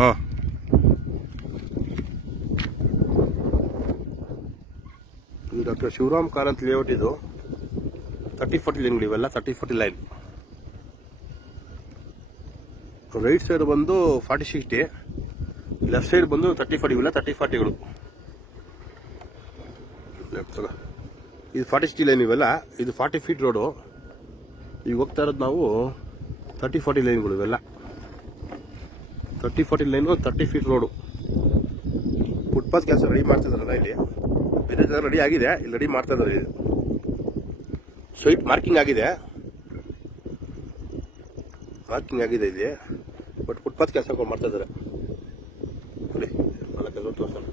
ಹಾಂ, ಇದು doctor Shivaram Karanth layout. ಇದು 30-40 ಲೈನ್ಗಳು ಇವೆಲ್ಲ. 30-40 ಲೈನ್. ರೈಟ್ ಸೈಡ್ ಬಂದು 40-60, ಲೆಫ್ಟ್ ಸೈಡ್ ಬಂದು 30-40. ಇವೆಲ್ಲ 30-40ಗಳು. ಇದು 40-60 ಲೈನ್ ಇವೆಲ್ಲ. ಇದು 40 ಫೀಟ್ ರೋಡು. ಈಗ ಹೋಗ್ತಾ ಇರೋದು ನಾವು 30-40 ಲೈನ್ಗಳು ಇವೆಲ್ಲ. 30-40 ಲೈನು, 30 ಫೀಟ್ ರೋಡು. ಫುಟ್ಪಾತ್ ಕೆಲಸ ರೆಡಿ ಮಾಡ್ತಾ ಇದಾರಲ್ಲ ಇಲ್ಲಿ. ಬೇರೆ ಜಾಗ ರೆಡಿ ಆಗಿದೆ, ಇಲ್ಲಿ ರೆಡಿ ಮಾಡ್ತಾ ಇದ್ದಾರೆ. ಇದು ಸೈಟ್ ಮಾರ್ಕಿಂಗ್ ಆಗಿದೆ ಇಲ್ಲಿ. ಬಟ್ ಫುಟ್ಪಾತ್ ಕೆಲಸ ಮಾಡ್ತಾ ಇದ್ದಾರೆ. ನೋಡಿ, ಎಲ್ಲ ಕೆಲಸ ತೋರಿಸೋಣ.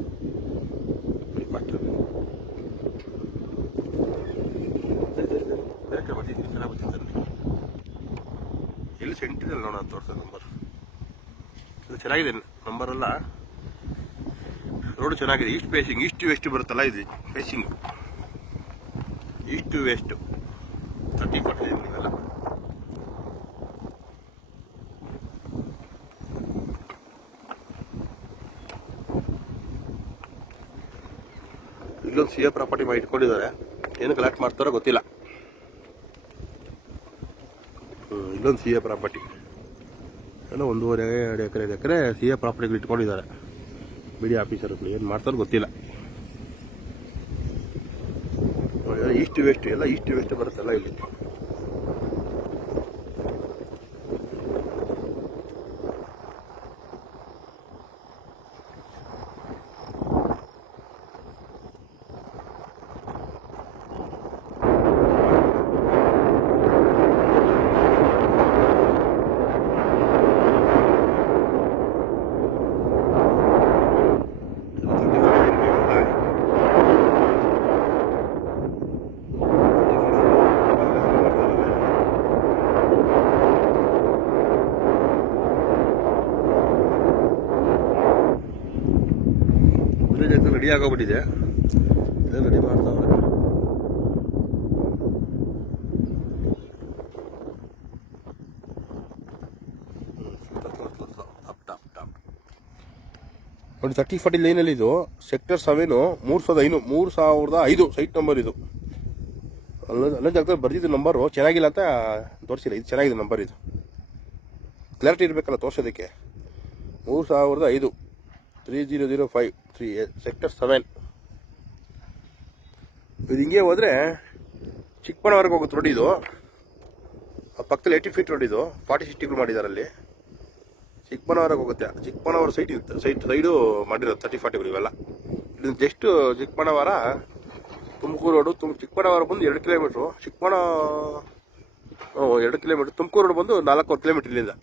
ಎಲ್ಲಿ ಸೆಂಟಿನಲ್ ನೋಡೋಣ ತೋರಿಸೋದು ನಂಬರ್. ಇದು ಚೆನ್ನಾಗಿದೆ ನಂಬರ್ ಎಲ್ಲ. ರೋಡ್ ಚೆನ್ನಾಗಿದೆ. East facing, east to west ಬರುತ್ತಲ್ಲ ಇದು ಫೇಸಿಂಗ್. ಈಸ್ಟ್ ಟು ವೆಸ್ಟ್ 30-40 ಇವೆಲ್ಲ. ಇಲ್ಲೊಂದು CA ಪ್ರಾಪರ್ಟಿ ಮಾಡಿ ಇಟ್ಕೊಂಡಿದ್ದಾರೆ. ಏನು ಕಲೆಕ್ಟ್ ಮಾಡ್ತಾರೋ ಗೊತ್ತಿಲ್ಲ. ಇಲ್ಲೊಂದು CA ಪ್ರಾಪರ್ಟಿ ಎಲ್ಲ 1.5-2 ಎಕರೆ CA ಪ್ರಾಪರ್ಟಿಗಳು ಇಟ್ಕೊಂಡಿದ್ದಾರೆ. ಬಿಡಿ ಆಫೀಸರ್ಗಳು ಏನು ಮಾಡ್ತಾರೋ ಗೊತ್ತಿಲ್ಲ. ಈಸ್ಟ್ ವೆಸ್ಟ್ ಎಲ್ಲ ಈಸ್ಟ್ ವೆಸ್ಟ್ ಬರುತ್ತಲ್ಲ ಇಲ್ಲಿ. ರೆಡಿ ಆಗೋಗ್ಬಿಟ್ಟಿದೆ. ಇದೆಲ್ಲ ರೆಡಿ ಮಾಡ್ತಾವ್ರೆ. ನೋಡಿ, 30-40 ಲೈನಲ್ಲಿ ಇದು ಸೆಕ್ಟರ್ 7, 3005 ಸೈಟ್ ನಂಬರ್. ಇದು ಅಲ್ಲೊಂದು ಜಾಗದಲ್ಲಿ ಬರ್ದಿದ್ದು ನಂಬರು ಚೆನ್ನಾಗಿಲ್ಲ ಅಂತ ತೋರಿಸಿಲ್ಲ. ಇದು ಚೆನ್ನಾಗಿದೆ ನಂಬರ್. ಇದು ಕ್ಲಾರಿಟಿ ಇರಬೇಕಲ್ಲ ತೋರಿಸೋದಕ್ಕೆ. 3005 3005 ಸೆಕ್ಟರ್ 7. ಇದು ಹಿಂಗೆ ಹೋದ್ರೆ ಚಿಕ್ಕಬಳ್ಳಾವರೆಗೆ ಹೋಗುತ್ತೆ ರೋಡ್. ಇದು ಪಕ್ಕದಲ್ಲಿ 80 ಫೀಟ್ ರೋಡ್. ಇದು 40-60 ಮಾಡಿದ್ದಾರೆ ಅಲ್ಲಿ. ಚಿಕ್ಕಬಳ್ಳಾವರೆಗೆ ಹೋಗುತ್ತೆ. ಚಿಕ್ಕಬಳ್ಳಾವರ ಸೈಡು ಮಾಡಿರೋದು 30-40 ಇವೆಲ್ಲ. ಇದು ಜಸ್ಟ್ ಚಿಕ್ಕಬಳ್ಳಾವರ ತುಮಕೂರು ರೋಡು. ಚಿಕ್ಕಬಳ್ಳಾವರ ಬಂದು 2 ಕಿಲೋಮೀಟ್ರು. 2 ಕಿಲೋಮೀಟ್ರ್. ತುಮಕೂರು ರೋಡ್ ಬಂದು 4 ಕಿಲೋಮೀಟ್ರ್ ಇಲ್ಲಿಂದ.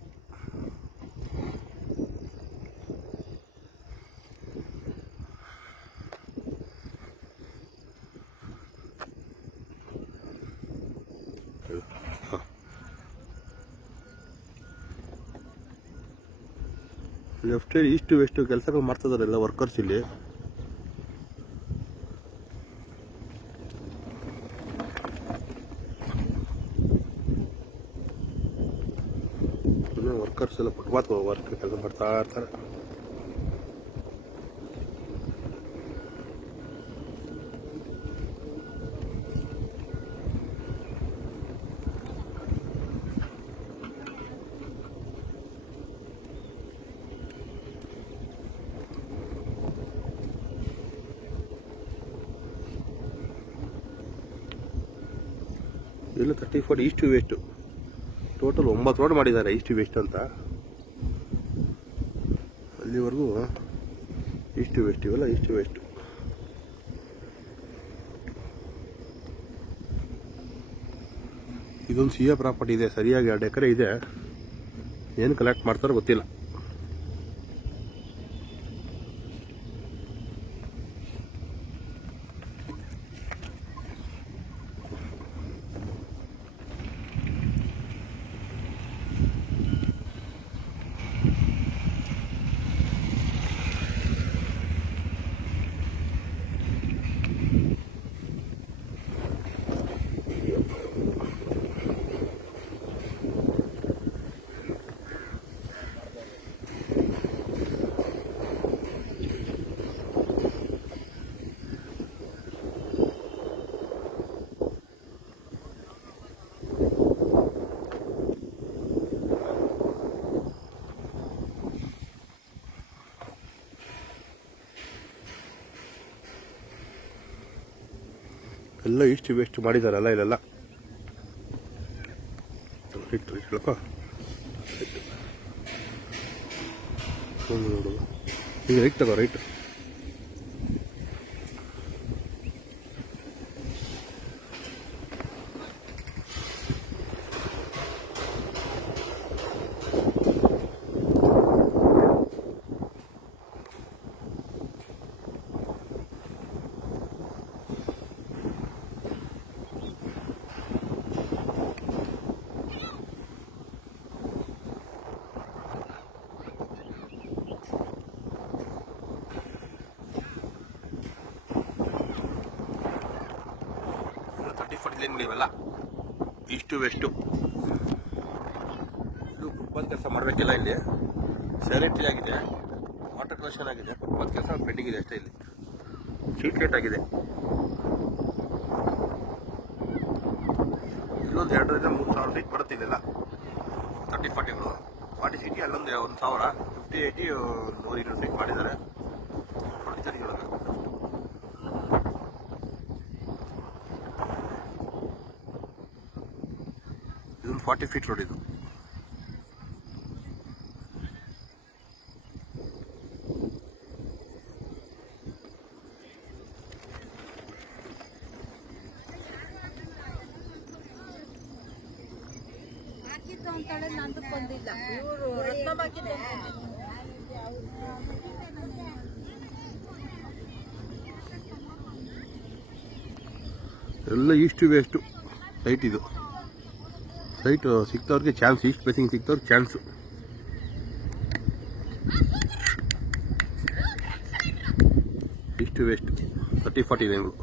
ಲೆಫ್ಟ್ ಸೈಡ್ ಈಸ್ಟ್ ವೆಸ್ಟ್ ಕೆಲಸಗಳು ಮಾಡ್ತಿದ್ದಾರೆ ಎಲ್ಲ ವರ್ಕರ್ಸ್ ಇಲ್ಲಿ. ವರ್ಕರ್ಸ್ ಎಲ್ಲ ಫುಟ್ಪಾತ್ ವರ್ಕ್ ಕೆಲಸ ಮಾಡ್ತಾ ಇರ್ತಾರೆ. ಇಲ್ಲ 30-40 ಈಸ್ಟ್ ವೆಸ್ಟ್ ಟೋಟಲ್ 9 ರೋಡ್ ಮಾಡಿದ್ದಾರೆ ಈಸ್ಟ್ ವೆಸ್ಟ್ ಅಂತ. ಅಲ್ಲಿವರೆಗೂ ಈಸ್ಟ್ ವೆಸ್ಟ್ ಇವೆಲ್ಲ ಈಸ್ಟ್ ವೆಸ್ಟ್. ಇದೊಂದು CA ಪ್ರಾಪರ್ಟಿ ಇದೆ. ಸರಿಯಾಗಿ 2 ಎಕರೆ ಇದೆ. ಏನು ಕಲೆಕ್ಟ್ ಮಾಡ್ತಾರೋ ಗೊತ್ತಿಲ್ಲ. ಎಲ್ಲ ಇಷ್ಟು ವೇಸ್ಟ್ ಮಾಡಿದಾರಲ್ಲ ಇಲ್ಲೆಲ್ಲ. ಇಟ್ಟು ಹೇಳಕ್ಕ ನೋಡು, ಈಗ ರೈಟ್ ತಗೋ, ರೈಟ್. ಇವೆಲ್ಲ ಇಷ್ಟು ವೆಸ್ಟು. ಇದು ಫುಟ್ಪಾತ್ ಕೆಲಸ ಮಾಡಬೇಕಿಲ್ಲ. ಇಲ್ಲಿ ಸ್ಯಾನಿಟರಿ ಆಗಿದೆ, ವಾಟರ್ ಕಲೆಕ್ಷನ್ ಆಗಿದೆ, ಫುಟ್ಪಾತ್ ಕೆಲಸ ಪೆಂಡಿಂಗ್ ಇದೆ ಅಷ್ಟೇ. ಇಲ್ಲಿ ಶೀಟ್ ಲೇಟ್ ಆಗಿದೆ. ಇಲ್ಲೊಂದು 2,000-3,000 ಸೀಟ್ ಬರುತ್ತೆ. ಇಲ್ಲೆಲ್ಲ 30-40ಗಳು 40 ಸೀಟಿ, ಅಲ್ಲೊಂದು 1,000 50-80 100-200 ಸೀಟ್ ಮಾಡಿದ್ದಾರೆ. ಇದೊಂದು 40 ಫೀಟ್ ರೋಡ್. ಇದು ಎಲ್ಲ ಈಸ್ಟ್ ವೆಸ್ಟ್ ಸೈಟ್. ಇದು ಸೈಟ್ ಸಿಕ್ತವ್ರಿಗೆ ಚಾನ್ಸ್, ಈಸ್ಟ್ ಫೇಸಿಂಗ್ ಸಿಕ್ತವ್ರಿಗೆ ಚಾನ್ಸು. East west 30-40 ಲೈನ್ಗಳು.